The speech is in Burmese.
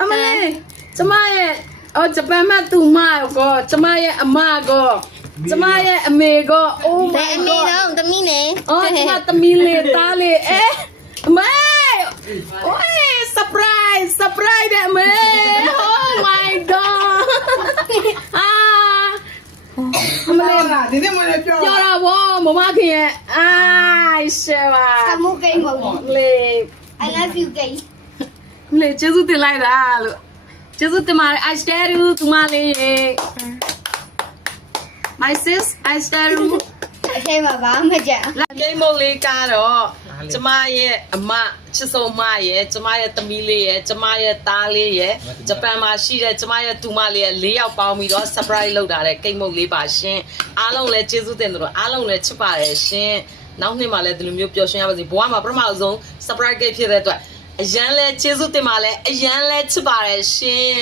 အမလေးကျမရဲ့ဂျပန်မှာသူမကောကျမရဲ့အမကောကျမရဲ့အမေကောအိုး ဘယ်အမေတော့သမီးနေ ကျမသမီးလေးသားလေးအမေ Oh, surprise! Surprise, man! Oh my god! Di ne mo na pyo. Yora wo, mama kiye. Ai, sheba. အမှုကိန်းပေါ့ Le. I love you guys Le, ကျေးဇူးတင်လိုက်တာလို့ကျေးဇူးတင်ပါတယ် I share you သူမလေးရေ My sis, I share you အရှိပါပါမကြ ဂိမ်းမုတ်လေးကတော့ကျမရဲ့အမချစ်ဆုံးမရဲ့ကျမရဲ့သမီးလေးရဲ့ကျမရဲ့သားလေးရဲ့ဂျပန်မှာရှိတဲ့ကျမရဲ့သူမလေးရဲ့၄ယောက်ပေါင်းပြီးတော့ surprise လုပ်တာတဲ့ဂိမ်းမုတ်လေးပါရှင်အားလုံးလည်းကျေးဇူးတင်တယ်လို့အားလုံးလည်းချစ်ပါတယ်ရှင်နောက်နှစ်မှာလည်းဒီလိုမျိုးပျော်ရွှင်ရပါစေဘဝမှာပထမဆုံး surprise ဂိတ်ဖြစ်တဲ့အတွက်အရန်လည်းကျေးဇူးတင်ပါလဲအရန်လည်းချစ်ပါတယ်ရှင်